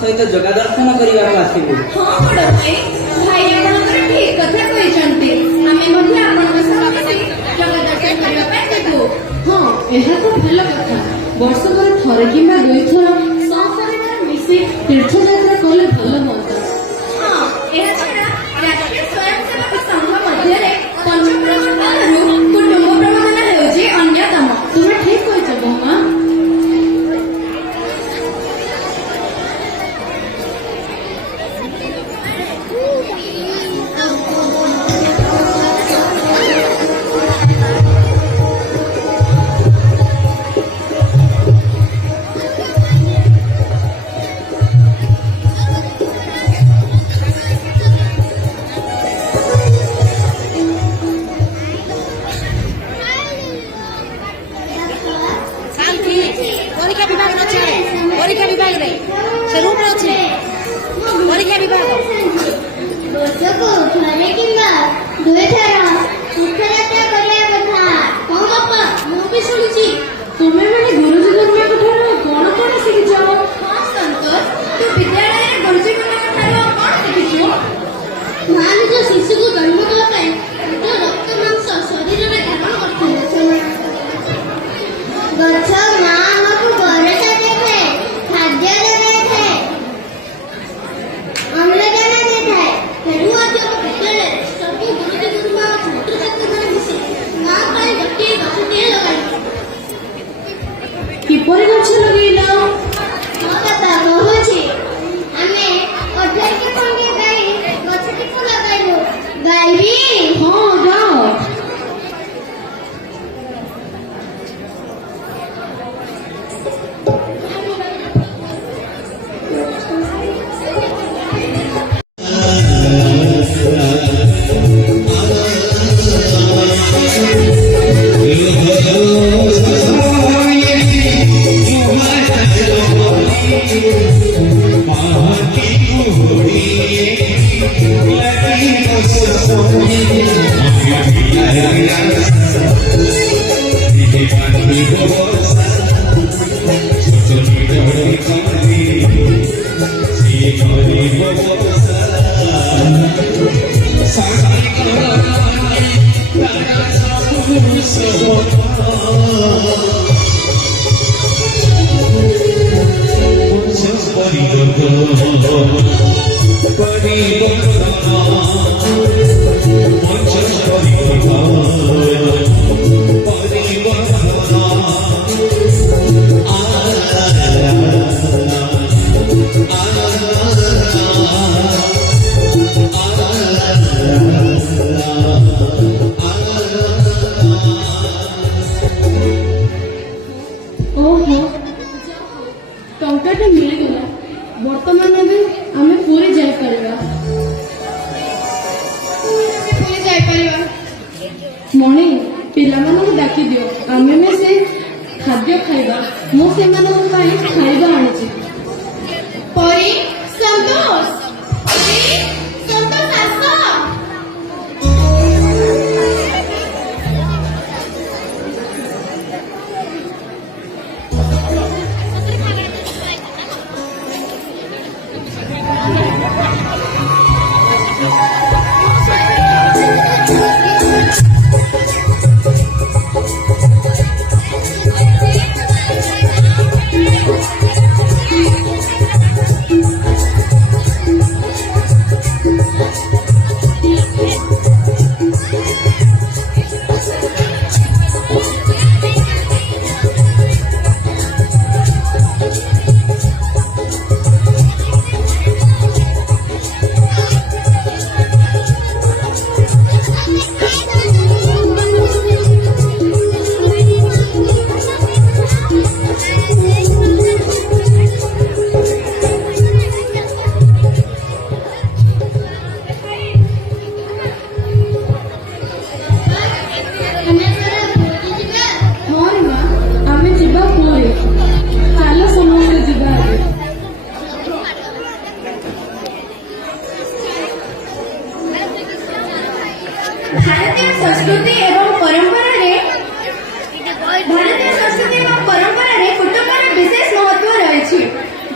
सहित जगह दर्शन करने आसबू। हाँ बड़ भाई भाई आपनकर ठीक कथा कहचंती आमे मध्ये आपनक संग जगह दर्शन करबा ପାଇଁ देबो। हाँ एहा तो भल कथा वर्षकर थरे किंबा दुई थर संसार मिसी तीर्थ यात्रा कले भल होता। हाँ एहा छडा राष्ट्रीय स्वयंसेवक संघ मध्ये रे पंचप्रमाणरू कुटुंब प्रबंधन हेउची अन्यतम। तुमे ठीक कहछ बम्मा। ମଣି ପିଲାମାନଙ୍କୁ ଡାକି ଦିଅ ଆମେ ମିଶି ଖାଦ୍ୟ ଖାଇବା ମୁଁ ସେମାନଙ୍କ ପାଇଁ ଖାଇବା ଆଣିଛି ପରି ସନ୍ତୋଷ ସନ୍ତୋଷ ଆସ ହଁ ମା ଆମେ ଯିବା ପୁରୀ ଚାଲ ସମସ୍ତେ ଯିବା ଆଗେ ଭାରତୀୟ ସଂସ୍କୃତି ଏବଂ ପରମ୍ପରାରେ କୁଟୁମ୍ବର ବିଶେଷ ମହତ୍ତ୍ୱ ରହିଛି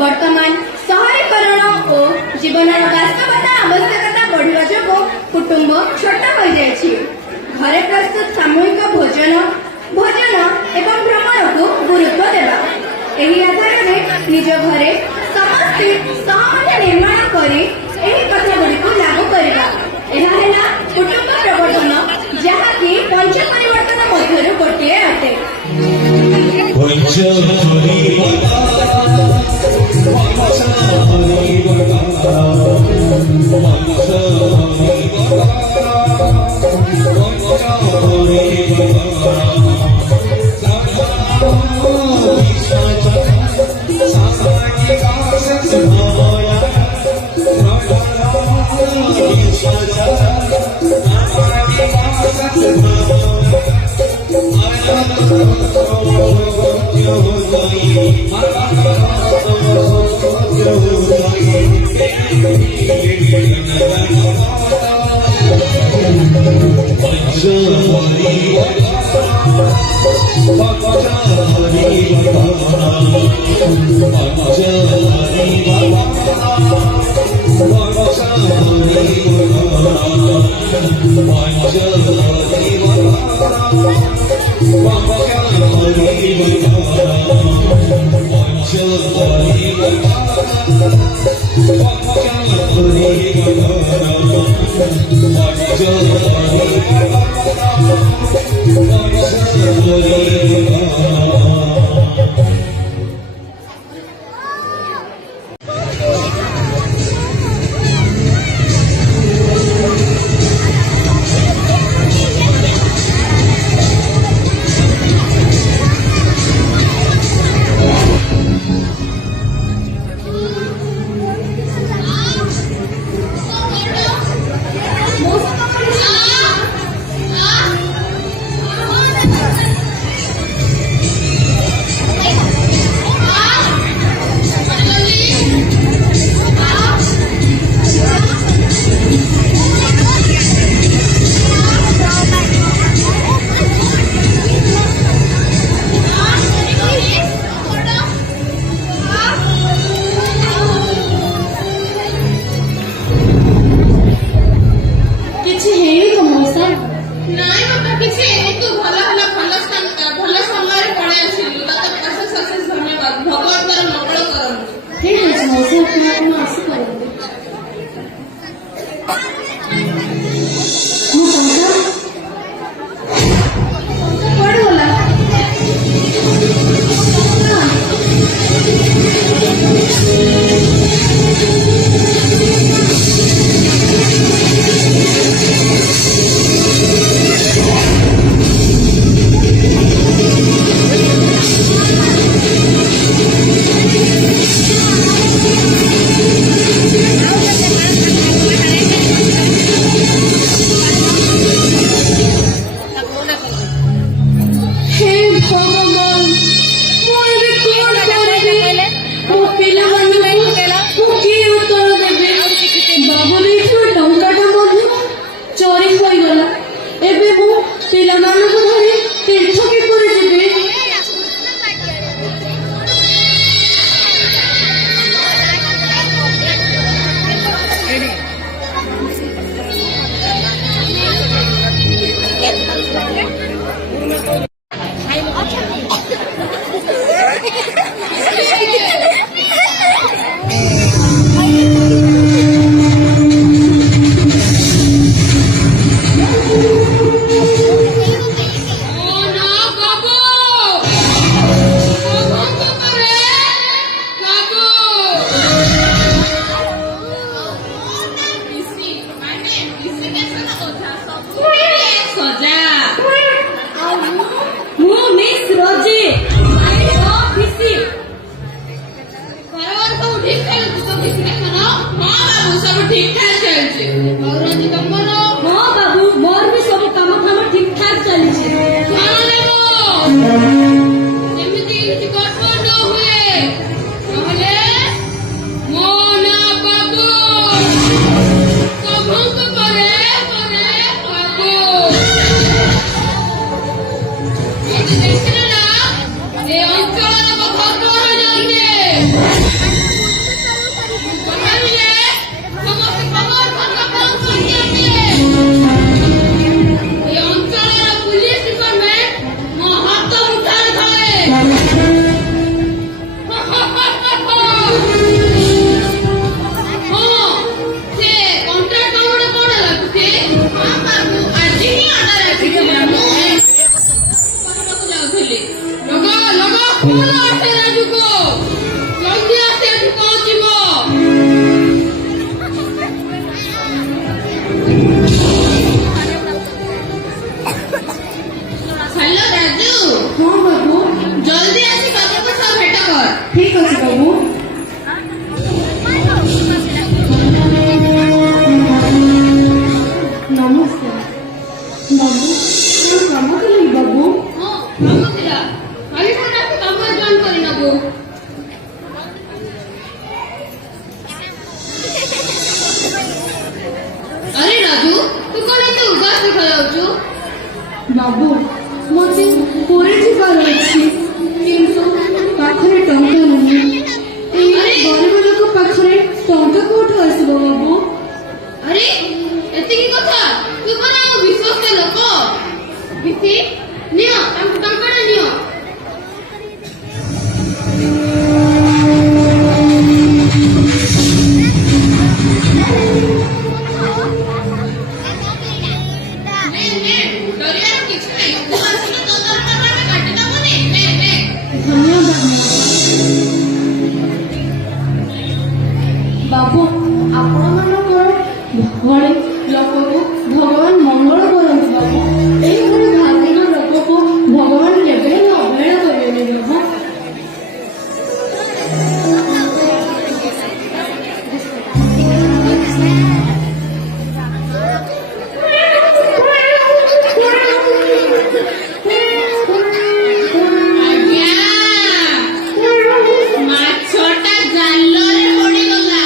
ବର୍ତ୍ତମାନ ସହରୀକରଣ ଓ ଜୀବନର ବାସ୍ତବତା ଆବଶ୍ୟକତା ବଢ଼ିବା ଯୋଗୁଁ କୁଟୁମ୍ବ ଛୋଟ ହୋଇଯାଇଛି ଘରେ ପ୍ରସ୍ତୁତ ସାମୂହିକ ଭୋଜନ ଏବଂ ଭ୍ରମଣକୁ ଗୁରୁତ୍ୱ ଦେବା ଏହି ଆଧାରରେ ନିଜ ଘରେ ସମସ୍ତେ ସହମତି ନିର୍ମାଣ କରି ଏହି କଥାଗୁଡ଼ିକୁ ଲାଗୁ କରିବା ଏହା ହେଲା କୁଟୁମ୍ବ ପ୍ରବର୍ତ୍ତନ ଯାହାକି ପଞ୍ଚ ପରିବର୍ତ୍ତନ ମଧ୍ୟରୁ ଗୋଟିଏ ଅଟେ ନମସ୍କାର ବାବୁ କଣ କାମ ଥିଲା କି ବାବୁ? ହଁ କାମ ଥିଲା କାଲି ଠାରୁ କାମ ଜଏନ୍ କରିନବୁ। ଆରେ ରାଜୁ ତୁ କଣ ଏତେ ଉଦାସ ଦେଖାଯାଉଛୁ? ବାବୁ ମତେ ପୁରୀ ଯିବାର ଅଛି କିନ୍ତୁ ପାଖରେ ଟଙ୍କା ନାହିଁ। ଏଇ ଗରିବ ଲୋକ ପାଖରେ ଟଙ୍କା କୋଉଠୁ ଆସିବ ବାବୁ? ଆରେ ଏତିକି କଥା ତୁ କଣ ଆଉ ବିଶ୍ୱାସ ଲୋକ ବିତି ନିଅ ତାଙ୍କୁ ଟଙ୍କାଟା ନିଅ। ବାବୁ ଆପଣମାନଙ୍କର ଭଳି ଲୋକକୁ ଭଗବାନ ମଙ୍ଗଳ କରନ୍ତି ବାବୁ। ଏଇଭଳି ଭାଗ୍ୟର ଲୋକକୁ ଭଗବାନ କେବେ ହେଲେ ଅବହେଳା କରିବେନି ବାବୁ। ମାଛଟା ଜାଲରେ ପଡିଗଲା।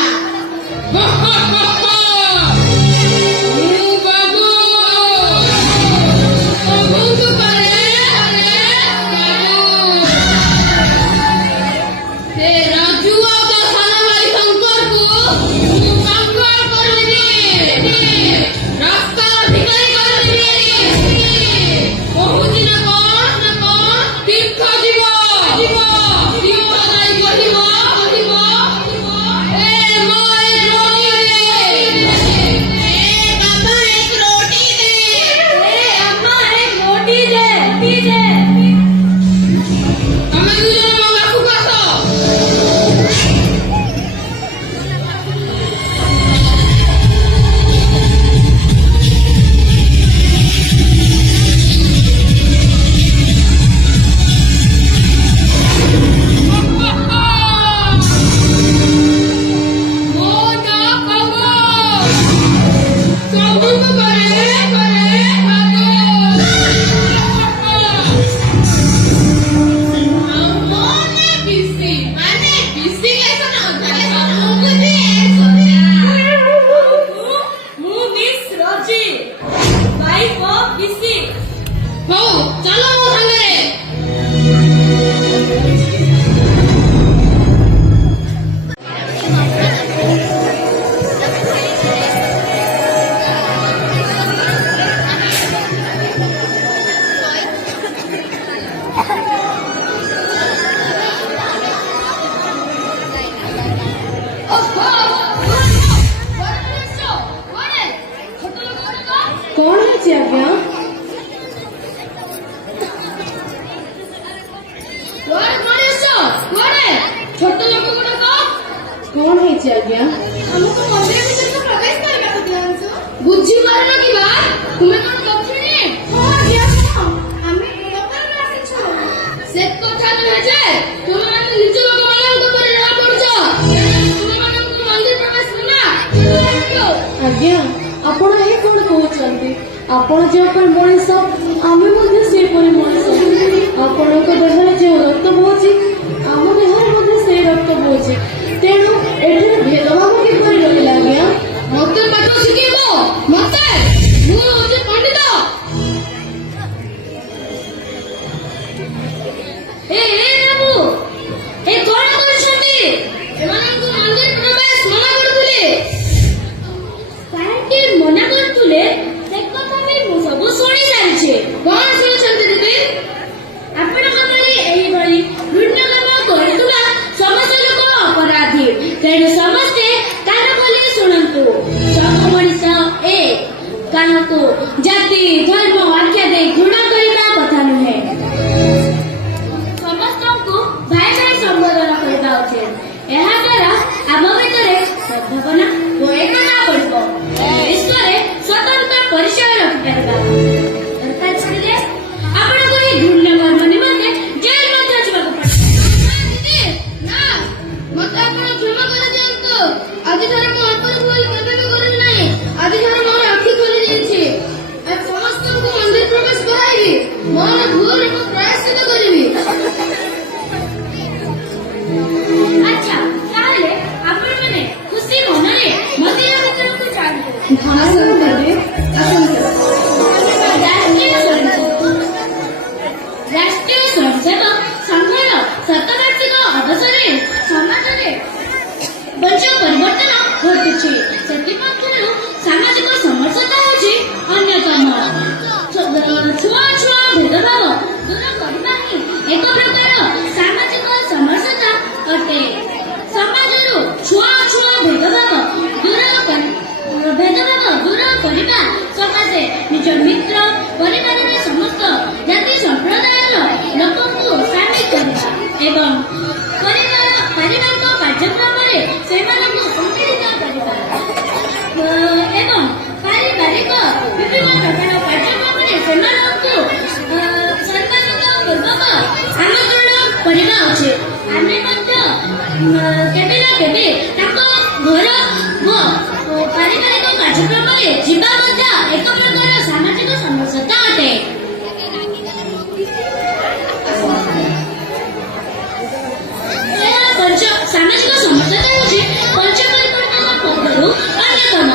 କଣ ହେଇଛି ଆଜ୍ଞା? ଛୋଟ ଲୋକ ଗୁଡାକ କଣ ହେଇଛି ଆଜ୍ଞା? ଆମକୁ ମନ୍ଦିର ଭିତରକୁ ପ୍ରବେଶ କରିବାକୁ ଦିଅନ୍ତୁ। ବୁଝିପାରୁନ କି ବା ତୁମେ କଣ ଦକ୍ଷିଣୀ? ହଁ ଆଜ୍ଞା ହଁ ଆମେ ଦୋକାନରୁ ଆସିଛୁ। ସେ କଥା ନୁହେଁ ଯେ ତୁମେମାନେ ନିଜ ଲୋକମାନଙ୍କ ଉପରେ ଜଣା ପଡୁଛ। ତୁମମାନଙ୍କୁ ମନ୍ଦିର ପ୍ରବେଶ ମନା। ଆଜ୍ଞା ଆପଣ ଏ କଣ କହୁଛନ୍ତି? ଆପଣ ଯେପରି ମଣିଷ ଆମେ ମଧ୍ୟ ସେପରି ମଣିଷ। ଆପଣଙ୍କ ଦେହରେ ଯେଉଁ ରକ୍ତ ବହୁଛି ଆମ ଦେହରେ ମଧ୍ୟ ସେଇ ରକ୍ତ ବହୁଛି। ତେଣୁ ଏଠାରେ ଭେଦଭାବ କିପରି ରହିଲା ଆଜ୍ଞା? ମତେ ପାଠ ଶିଖେଇବ ମତେ? ମୁଁ ହଉଛି ପଣ୍ଡିତ। ଏ ବାବୁ ଏ କଣ କରୁଛନ୍ତି? ଏମାନଙ୍କୁ ମନ୍ଦିର ପ୍ରବେଶ ମନା କରୁଥିଲେ। କାହିଁକି ମନା କରୁଥିଲେ ସେ କଥା ବି ମୁଁ ସବୁ ଶୁଣି ସାରିଛି। କଣ ଶୁଣିଛନ୍ତି ଦିଦି? ଆପଣଙ୍କ ଭଳି ଏଇଭଳି ଘୃଣ୍ୟ କାମ କରୁଥିବା ସମସ୍ତ ଲୋକ ଅପରାଧୀ। ତେଣୁ ସମସ୍ତେ କାନ ଖୋଲି ଶୁଣନ୍ତୁ। ସବୁ ମଣିଷ କାହାକୁ ଜାତି ଧର୍ମ ଆଖ୍ୟା ଦେଇ ଘୃଣା କରିବା କଥା ନୁହେଁ। ସମସ୍ତଙ୍କୁ ଭାଇ ଭାଇ ସମ୍ବୋଧନ କରିବା ଉଚିତ। ଏହା ଦ୍ୱାରା ଆମ ଭିତରେ ସଦ୍ଭାବନା ଓ ଏକତା ବଢିବ। ବିଶ୍ୱରେ ସ୍ୱତନ୍ତ୍ର ପରିଚୟ ରଖିପାରିବା। ଦରକାର ଛାଡ଼ିଲେ ଆପଣଙ୍କୁ ଏହି ଘୃଣ୍ୟ କର୍ମ ନିମନ୍ତେ ଜେଲ ମଧ୍ୟ ଯିବାକୁ ପଡ଼ିବ। ନା ମତେ ଆପଣ କ୍ଷମା କରିଦିଅନ୍ତୁ। ଆଜିଠାରୁ ମୁଁ ଆପଣଙ୍କୁ ଭୁଲ କେବେ ବି କରିବି ନାହିଁ। ଆଜିଠାରୁ ମୋର ଆଖି ଖୋଲି ଯାଇଛି। ସେମାନଙ୍କୁ ସମ୍ମାନିତ ପୂର୍ବକ ଆମନ୍ତ୍ରଣ କରିବା ଉଚିତ। ଆମେ ମଧ୍ୟ କେବେ ନା କେବେ ତାଙ୍କ ଘର ଓ ପାରିବାରିକ କାର୍ଯ୍ୟକ୍ରମରେ ଯିବା ମଧ୍ୟ ଏକ ପ୍ରକାର ସାମାଜିକ ସମସ୍ୟା ଅଟେ। ସାମାଜିକ ସମସ୍ୟା ହେଉଛି ପଞ୍ଚ ପରିକଳ୍ପନା ପକ୍ଷରୁ ଅନ୍ୟତମ।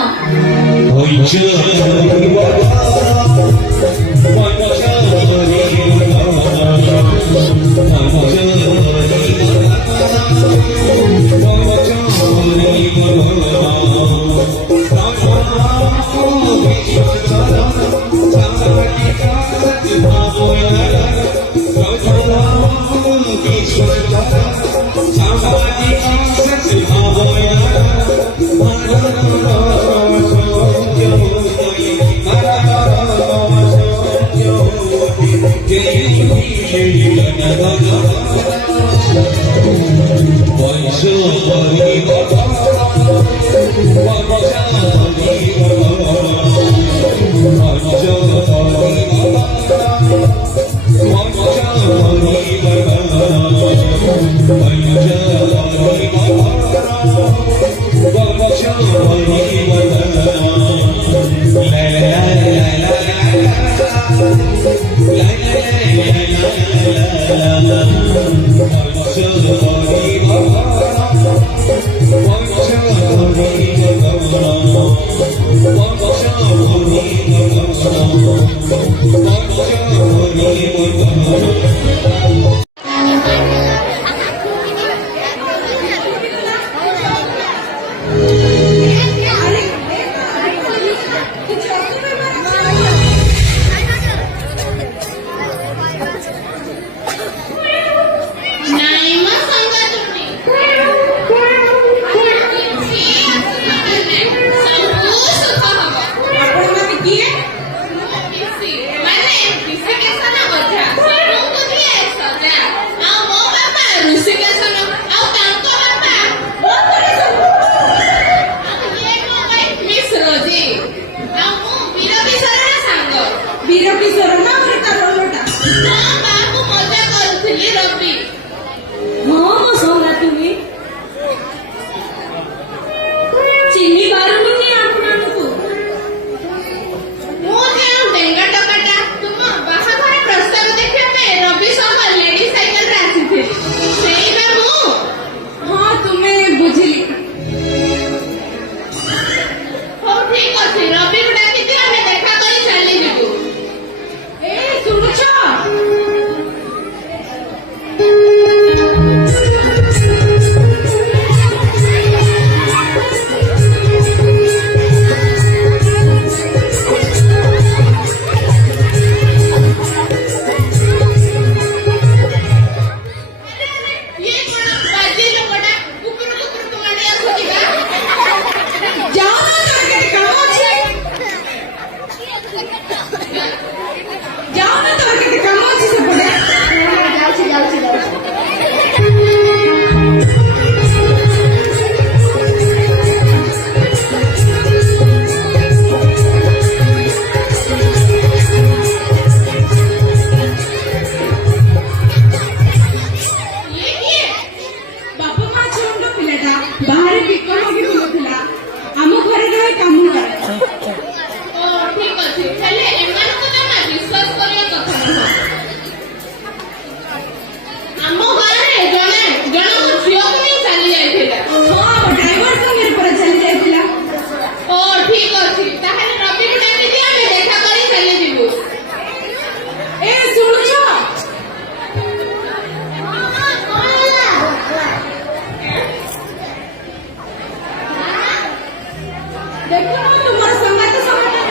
देखो तुम्हारा संगात समाधान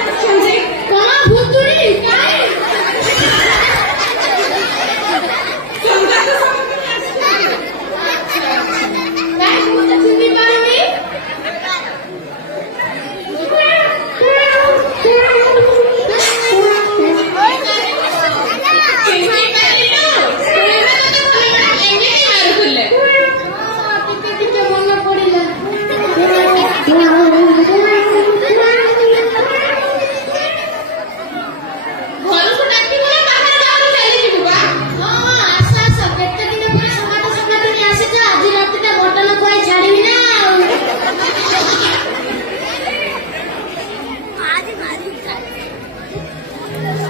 कौन भूत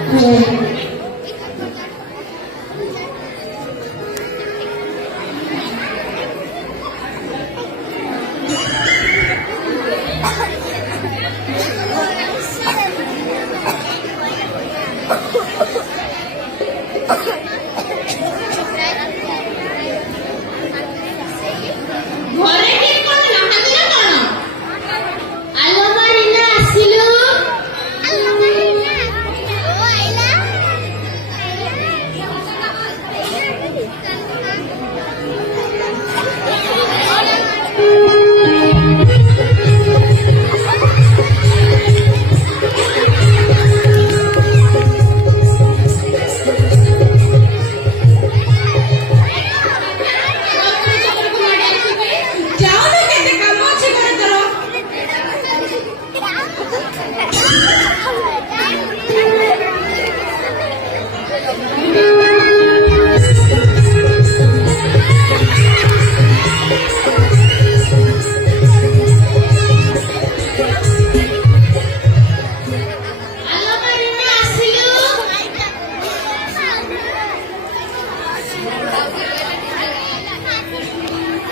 ଘରେ କେହି କଣ ନାହାନ୍ତି ନା କଣ? ଆଲୋ ମାରିନା ଆସିଲୁ। ଯାଉନୁ, କେତେ କାମ ଅଛି ଘରେ ତୋର। ଆଲୋ ମାରିନା ଆସିଲୁ।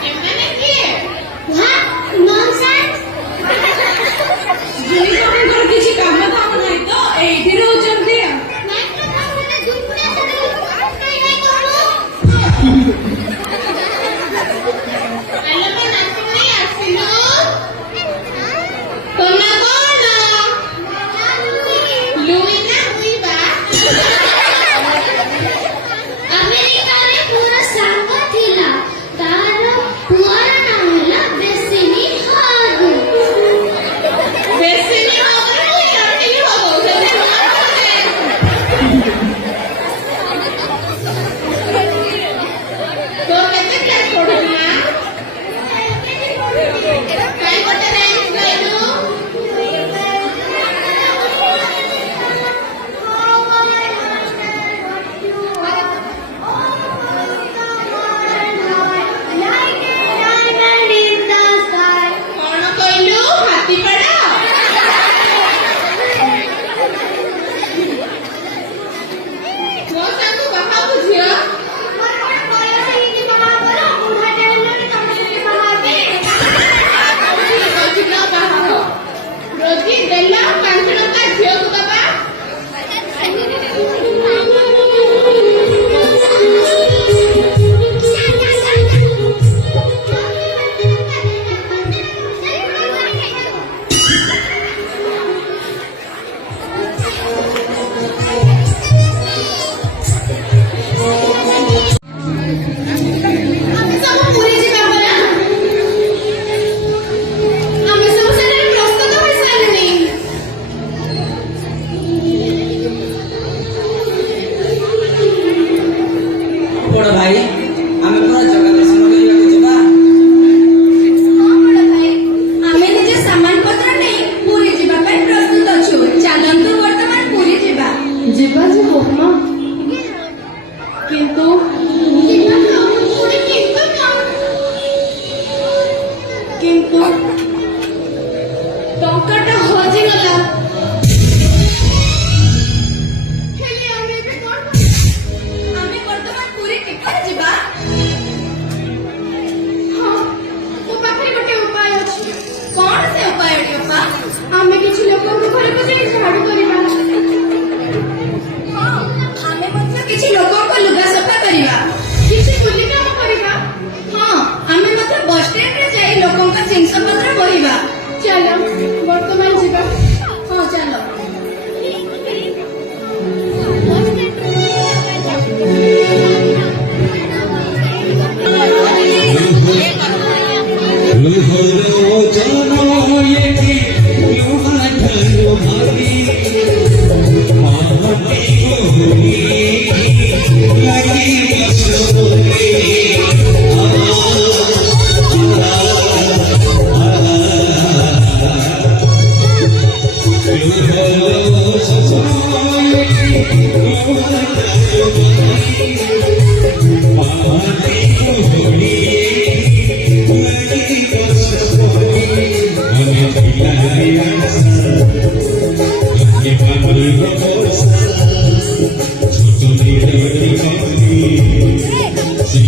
ଏମାନେ କିଏ? ଦୁଇ ଜଣଙ୍କର କିଛି କାମ ଦାମ ନାହିଁ ତ ଏଇଠି ରହୁଛନ୍ତି। ଆଲୋ ମୋ ନାତୁଣୀ ଆସିଲୁ। ତୋ ନାଁ କଣ? ଲୁଇନା ଲୁଇବା। ଆମେରିକାରେ ମୋର ସାଙ୍ଗ ଥିଲା, ତାର ପୁଅର ନାମ ହେଲା ବେସିନି ହଗ୍। ବେସିନି ହଗ୍ ରୁ ଇରାଟିଲି ହଗଉଛନ୍ତି। ତୋ କେତେ କ୍ଲାସ୍ ପଢୁଛୁ ମା? କାଇଁ ଗୋଟେ ରାଇମ୍ସ ଗାଇଲୁ? କଣ କହିଲୁ? ହାତୀପାଡ଼? ମୋ ସାଙ୍ଗକୁ ବାହା ହବୁ ଝିଅ? ଠିକ ଅଛି ନା ବାହା ହ। ରୋଜି ଦେଲା 5 ଟଙ୍କା ଝିଅକୁ ଦବା। ଆମେ ସବୁ ପୁରୀ ଯିବା ପରା। ଆମେ ସବୁ ସେଠାରେ ପ୍ରସ୍ତୁତ ହୋଇସାରିଲୁଣି। ବଡ଼ ଭାଇ, ଆମେ ପୁରା ଜଗା ଦର୍ଶନ କରିବାକୁ ଯିବା। ହଁ ବଡ଼ ଭାଇ, ଆମେ ନିଜ ସାମାନ ପତ୍ର ନେଇ ପୁରୀ ଯିବା ପାଇଁ ପ୍ରସ୍ତୁତ ଅଛୁ। ଚାଲନ୍ତୁ ବର୍ତ୍ତମାନ ପୁରୀ ଯିବା। ଯିବା ଯେ ହଉମା, କିନ୍ତୁ କିନ୍ତୁ ଟଙ୍କାଟା ହଜିଗଲା। ହେଲେ ଆମେ ଏବେ କଣ କରିବା? ଆମେ ବର୍ତ୍ତମାନ ପୁରୀ କିପରି ଯିବା? ହଁ, ମୋ ପାଖରେ ଗୋଟେ ଉପାୟ ଅଛି। କଣ ସେ ଉପାୟଟି ଅପା? ଆମେ କିଛି ଲୋକଙ୍କ ଘରକୁ ଯାଇ ଝାଡୁ କରିବା।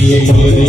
ठीक आहे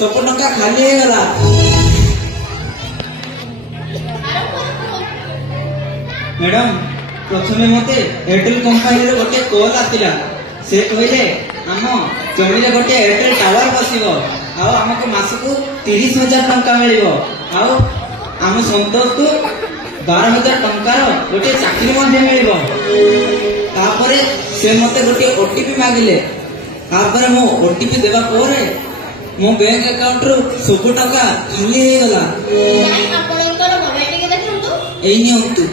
ସବୁ ଟଙ୍କା ଖାଲି ହେଇଗଲା। ମ୍ୟାଡାମ ପ୍ରଥମେ ମତେ ଏୟାରଟେଲ କମ୍ପାନୀର ଗୋଟିଏ କଲ୍ ଆସିଲା। ସେ କହିଲେ ଆମ ଜମିରେ ଗୋଟିଏ ଏୟାରଟେଲ ଟାୱାର ବସିବ, ଆଉ ଆମକୁ ମାସକୁ 30,000 ଟଙ୍କା ମିଳିବ, ଆଉ ଆମ ସନ୍ତୋଷକୁ 12,000 ଟଙ୍କାର ଗୋଟିଏ ଚାକିରି ମଧ୍ୟ ମିଳିବ। ତାପରେ ସେ ମତେ ଗୋଟିଏ ଓଟିପି ମାଗିଲେ। ତାପରେ ମୁଁ ଓଟିପି ଦେବା ପରେ ମୋ ବ୍ୟାଙ୍କ ଆକାଉଣ୍ଟରୁ ସବୁ ଟଙ୍କା ଖାଲି ହେଇଗଲା। ନାଇଁ ଆପଣଙ୍କର ମୋବାଇଲ ଟିକେ ଦେଖନ୍ତୁ। ଏଇ ନିଅନ୍ତୁ।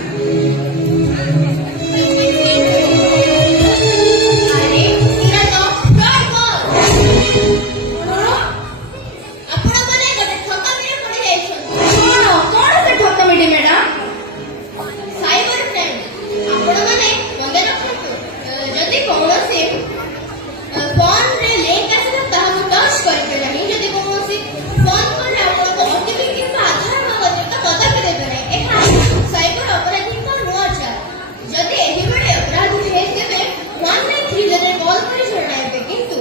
ଆରେ ଏଇଟା ତ fraud call। ଆପଣମାନେ ଗୋଟେ ଠକାମିରେ ପଡ଼ିଯାଇଛନ୍ତି। କଣ ସେ ଠକାମିଟି ମ୍ୟାଡାମ? Cyber crime. ଆପଣମାନେ ମନେ ରଖନ୍ତୁ, ଯଦି କୌଣସି ଫୋନରେ ଲିଙ୍କ ଆସିବ ତାହାକୁ ଟଚ୍ କରିବେ ନାହିଁ। ଯଦି କୌଣସି ଫୋନ କଲେ ଆପଣଙ୍କ ଓଟିପି କିମ୍ବା ଆଧାର ନମ୍ବର କଦାପି ଦେବେ ନାହିଁ। ଏହା ସାଇବର ଅପରାଧୀଙ୍କ ନୂଆ ଚାଲ। ଯଦି ଏହିଭଳି ଅପରାଧ ହେଇଥିବେ 193ରେ କଲ୍ କରି ଜଣାଇବେ, କିନ୍ତୁ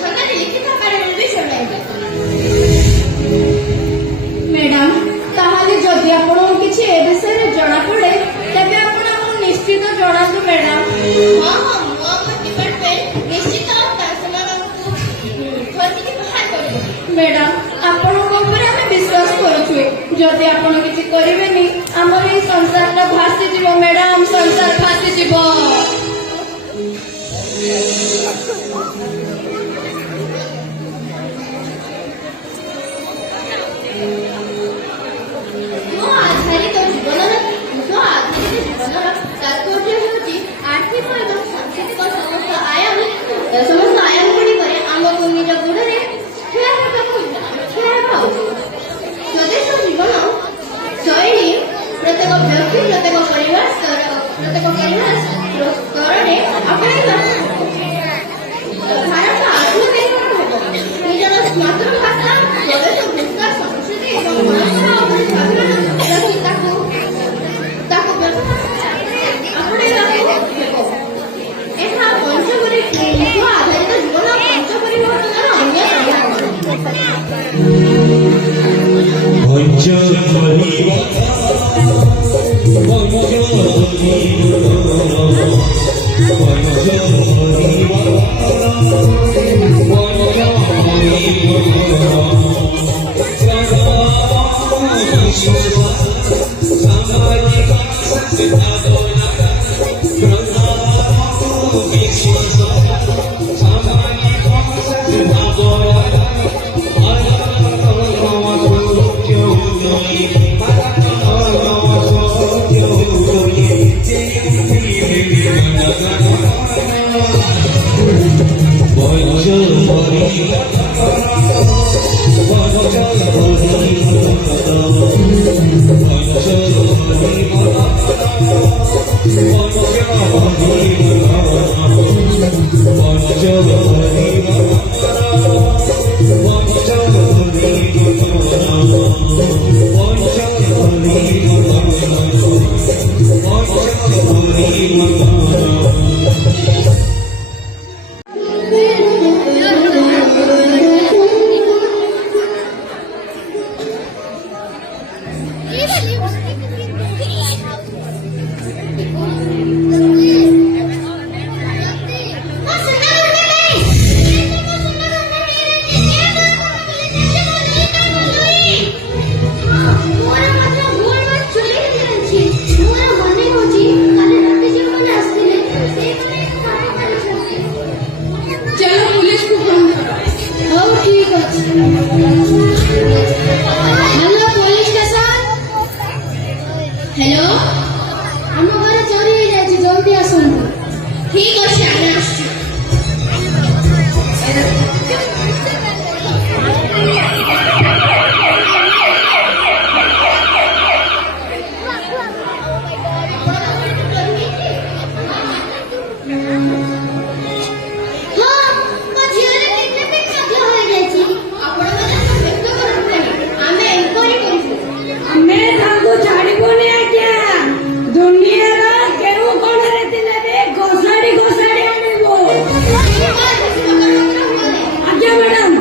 ଥାନାରେ ଲିଖିତ ଆକାରରେ ବି ଜଣାଇବେ। ମ୍ୟାଡାମ ତାହେଲେ ଯଦି ଆପଣଙ୍କୁ କିଛି ଏ ବିଷୟରେ ଜଣାପଡ଼େ ତେବେ ଆପଣ ଆମକୁ ନିଶ୍ଚିତ ଜଣାନ୍ତୁ ମ୍ୟାଡାମ। ହଁ ମୁଁ ଆମ ଡିପାର୍ଟମେଣ୍ଟ ନିଶ୍ଚିତ ସେମାନଙ୍କୁ ଖୋଜିକି ବାହାର କରିବୁ। ମ୍ୟାଡାମ ଆପଣଙ୍କ ଉପରେ ଆମେ ବିଶ୍ୱାସ କରୁଛୁ। ଯଦି ଆପଣ କିଛି କରିବେନି ଆମର ଏଇ ସଂସାରଟା ଭାସିଯିବ ମ୍ୟାଡାମ, ସଂସାର ଭାସିଯିବ। ସ୍ୱ-ଆଧାରିତ ଜୀବନର ତାତ୍ପର୍ଯ୍ୟ ହେଉଛି ଆର୍ଥିକ ଏବଂ ସାଂସ୍କୃତିକ ସମସ୍ତ ଆୟାମ ଗୁଡ଼ିକରେ ଆମକୁ ନିଜ ଗୋଡ଼ରେ ଠିଆ ହେବା ଉଚିତ। ସ୍ୱଦେଶ ଜୀବନ ଶୈଳୀ ପ୍ରତ୍ୟେକ ବ୍ୟକ୍ତି ପ୍ରତ୍ୟେକ ପରିବାର ସ୍ତରରେ ଆପଣାଇବା। ଭାରତ ଆତ୍ମନିର୍ଭର ହେବ। ନିଜର ମାତୃଭାଷା, ପ୍ରଦେଶ, ଭାଷା, ସଂସ୍କୃତି ଏବଂ ପରମ୍ପରା ଉପରେ ସ୍ୱାଭିମାନ ରଖି ତାକୁ ଆପଣେଇବାକୁ ହେବ। ଏହା ପଞ୍ଚପରି ସ୍ୱ-ଆଧାରିତ ଜୀବନ ପଞ୍ଚ ପରିବର୍ତ୍ତନର ଅନ୍ୟ हेलो आम घर चोरी हो जाए जल्दी आसतु ठीक अच्छे आगे आसुँ मैडम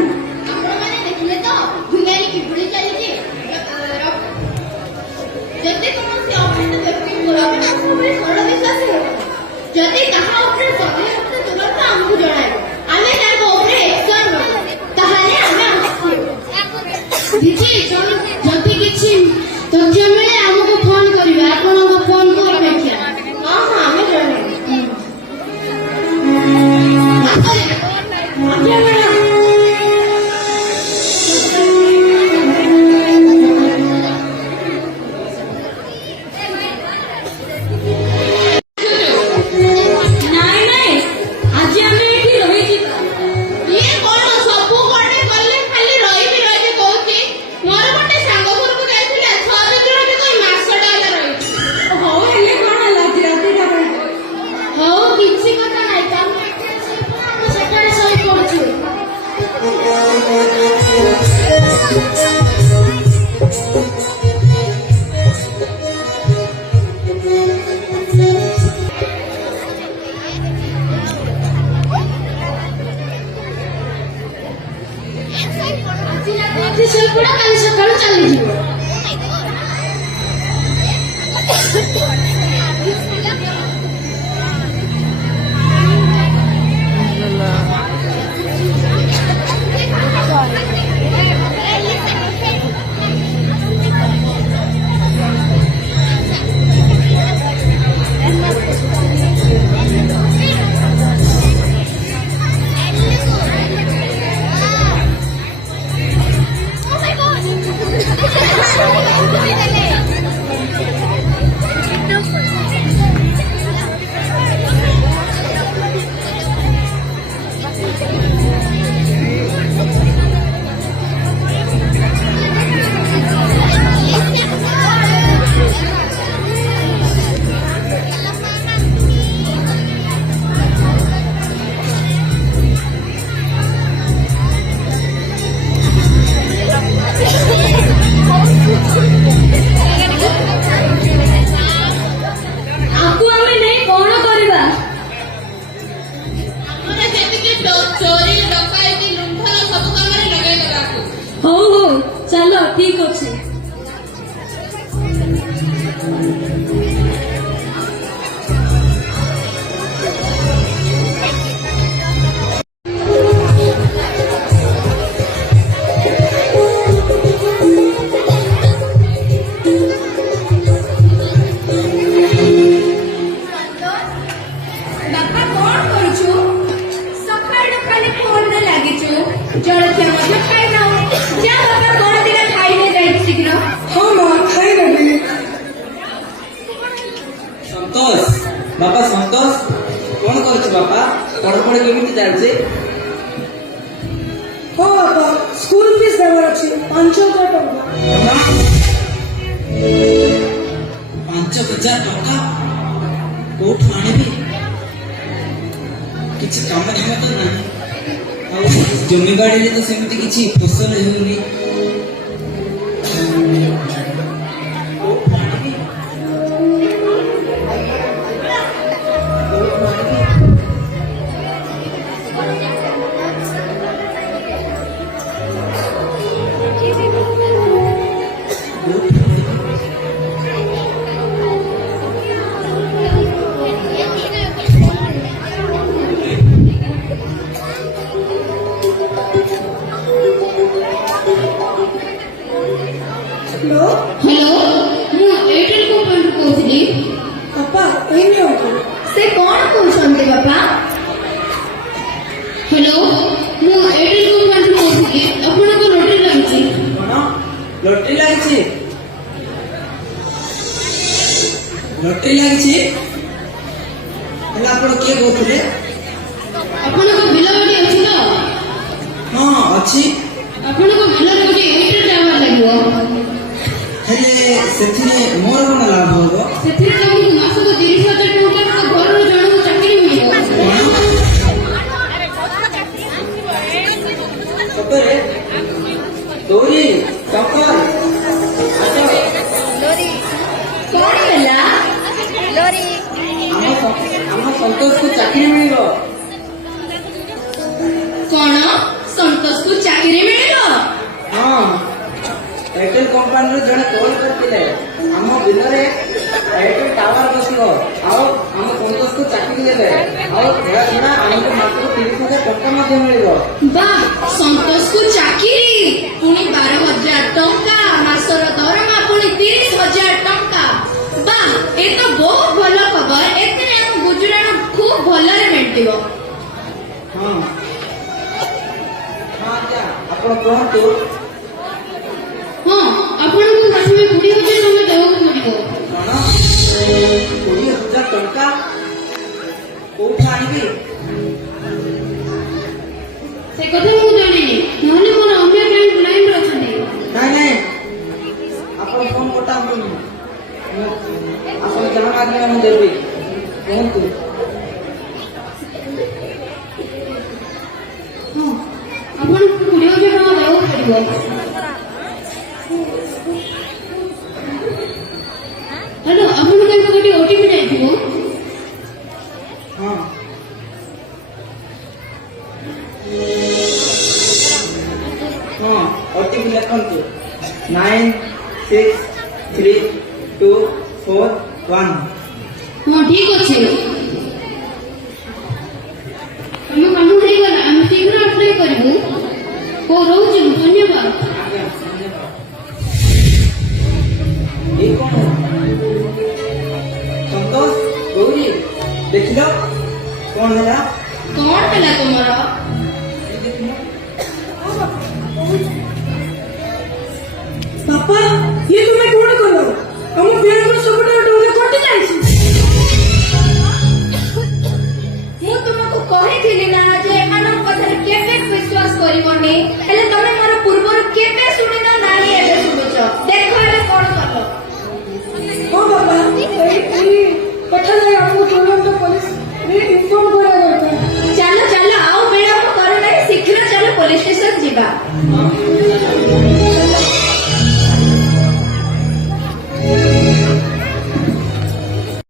ଗୁଡା କାଲି ସକାଳୁ ଚାଲିଯିବ। ଆକୁ ଆମେ ନେଇ କଣ କରିବା? ଆମର ଯେତିକି ଚୋରି ଡକାୟତି ଲୁଣ୍ଠନ ସବୁ କାମରେ ଲଗାଇ ଦେବାକୁ। ହଉ ହଉ ଚାଲ ଠିକ ଅଛି। ବାପା କଣ କରୁଛୁ? ସକାଳୁ ଖାଲି ଫୋନରେ ଲାଗିଛୁ, ଜଳଖିଆ ମଧ୍ୟ ଖାଇନାଉ। ଯା ବାପା କଣ ଦିଟା ଖାଇନେ ଯାଇକି ଶୀଘ୍ର। ହଁ ମା ଖାଇନେବି। ସନ୍ତୋଷ, ବାପା ସନ୍ତୋଷ, କଣ କରୁଛୁ ବାପା? ପଢାପଢି କେମିତି ଚାଲିଛି? ହଁ ବାପା ସ୍କୁଲ ଫିସ୍ ଦେବାର ଅଛି 5,000 ଟଙ୍କା। 5,000 ଟଙ୍କା କୋଉଠୁ ଆଣିବି? କିଛି କାମ ଧାମ ତ ନାହିଁ, ଆଉ ଜମି ବାଡିରେ ତ ସେମିତି କିଛି ଫସଲ ହେଉନି। କୋଉଠୁ ଆଣିବି? କୋଉଠୁ ଆଣିବି? କୋଉଠୁ ଆଣିବି? ହ୍ୟାଲୋ ହ୍ୟାଲୋ, ମୁଁ ଏୟାରଟେଲ କମ୍ପାନୀରୁ କହୁଥିଲି। ବାପା ଏଇ ନିଅନ୍ତୁ। ସେ କଣ କହୁଛନ୍ତି ବାପା? ହ୍ୟାଲୋ, ମୁଁ ଏୟାରଟେଲ କମ୍ପାନୀରୁ କହୁଥିଲି। ଆପଣଙ୍କ ଲଟେରୀ ଲାଗିଛି। କଣ ଲଟେରୀ ଲାଗିଛି? ଲଟେରୀ ଲାଗିଛି? ହେଲେ ଆପଣ କିଏ କହୁଥିଲେ? ଆପଣଙ୍କ ବିଲ ବାଡ଼ି ଅଛି ତ? ହଁ ଅଛି, ଆପଣଙ୍କ ବିଲରେ ଗୋଟେ ଏୟାରଟେଲ ଟାୱାର ଲାଗିବ। ହେଲେ ସେଥିରେ ମୋର କଣ ଲାଭ ହବ? ସେଥିରେ ତମକୁ ମାସକୁ 30,000 ଟଙ୍କା ଘରର ଜଣକୁ ଚାକିରି ମିଳିବ। ସତରେ? ଦୌରି ଟକର କଣ ହେଲା? ଆମ ସନ୍ତୋଷକୁ ଚାକିରି ମିଳିବ। କଣ? ସନ୍ତୋଷକୁ ଚାକିରି ମିଳିବ? ହଁ, ଏୟାରଟେଲ କମ୍ପାନୀରୁ ଜଣେ କଲ୍ କରିଥିଲେ। ଆମ ବିଲରେ ଏୟାରଟେଲ ଟାୱାର ବସିବ, ଆଉ ଆମ ସନ୍ତୋଷକୁ ଚାକିରି ଦେବେ, ଆଉ ଏହା ଛଡା ଆମକୁ ମାସକୁ 30,000 ଟଙ୍କା ମଧ୍ୟ ମିଳିବ। ବା, ସନ୍ତୋଷକୁ ଚାକିରି, ପୁଣି 12,000 ଟଙ୍କା, ମାସର ଦରମା ପୁଣି 30,000 ଟଙ୍କା। ବା, ଏ ତ ବହୁତ ଭଲ ଖବର। ଏଥିରେ ଆମ ଗୁଜୁରାଣ ଖୁବ ଭଲରେ ମେଣ୍ଟିବ। ହଁ ହଁ ଆଜ୍ଞା, ଆପଣ କୁହନ୍ତୁ। ହଁ, ଆପଣଙ୍କୁ ପ୍ରଥମେ 20,000 ଟଙ୍କା ଦେବାକୁ ପଡିବ। କଣ 20,000 ଟଙ୍କା କୋଉଠୁ ଆଣିବି? ସେ କଥା ମୁଁ ଜାଣିନି, ନହେଲେ ମୋର ଅନ୍ୟ ବ୍ୟାଙ୍କ ଲାଇନରେ ଅଛନ୍ତି। ନାଇଁ ନାଇଁ, ଆପଣ ଫୋନ କଟାନ୍ତୁ। ଆପଣ ଯାହା ମାଗିବେ ମୁଁ ଦେବି, କୁହନ୍ତୁ। ହଁ, ଆପଣଙ୍କୁ 20,000 ଟଙ୍କା ଦେବାକୁ ପଡିବ। ହ୍ୟାଲୋ, ଆପଣଙ୍କ ପାଖକୁ ଗୋଟେ ଓଟିପି ଯାଇଥିବ। ହଁ ହଁ, ଓଟିପି ଲେଖ। ଲେଖନ୍ତୁ 9 6 3 2 4 1। ହଁ ଠିକ ଅଛି। ଆମ କାମ ହେଇଗଲା, ଆମେ ଶୀଘ୍ର ଆପ୍ଲାଏ କରିବୁ। ହଉ ରହୁଛୁ, ଧନ୍ୟବାଦ। ଆଜ୍ଞା ଧନ୍ୟବାଦ। ଏଇ କଣ ସନ୍ତୋଷ ଗୌରୀ ଦେଖିଲ କଣ ହେଲା? କଣ ହେଲା ତୁମର? ବାପା ଇଏ ତୁମେ କଣ କଲ? ଆମ ବ୍ୟାଙ୍କର ସବୁଠାରୁ ଟଙ୍କା କଟି ଯାଇଛି। ମୁଁ ତୁମକୁ କହିଥିଲି ନା ଯେ ଏମାନଙ୍କ କଥାରେ କେବେ ବିଶ୍ୱାସ କରିବନି, ହେଲେ ତମେ ମୋର ପୂର୍ବରୁ କେବେ ଶୁଣିନ ନାହିଁ, ଏବେ ଶୁଣୁଛ। ଦେଖ ଏବେ କଣ କଲ। ହଁ ବାପା ଏଇ କଥା ଯାଇ ଆମକୁ ତୁରନ୍ତ ପୋଲିସରେ ଇନଫର୍ମ କରିବା ଦରକାର। ଚାଲ ଚାଲ ଆଉ ବିଳମ୍ବ କର ନାହିଁ, ଶୀଘ୍ର ଚାଲ ପୋଲିସ ଷ୍ଟେସନ ଯିବା।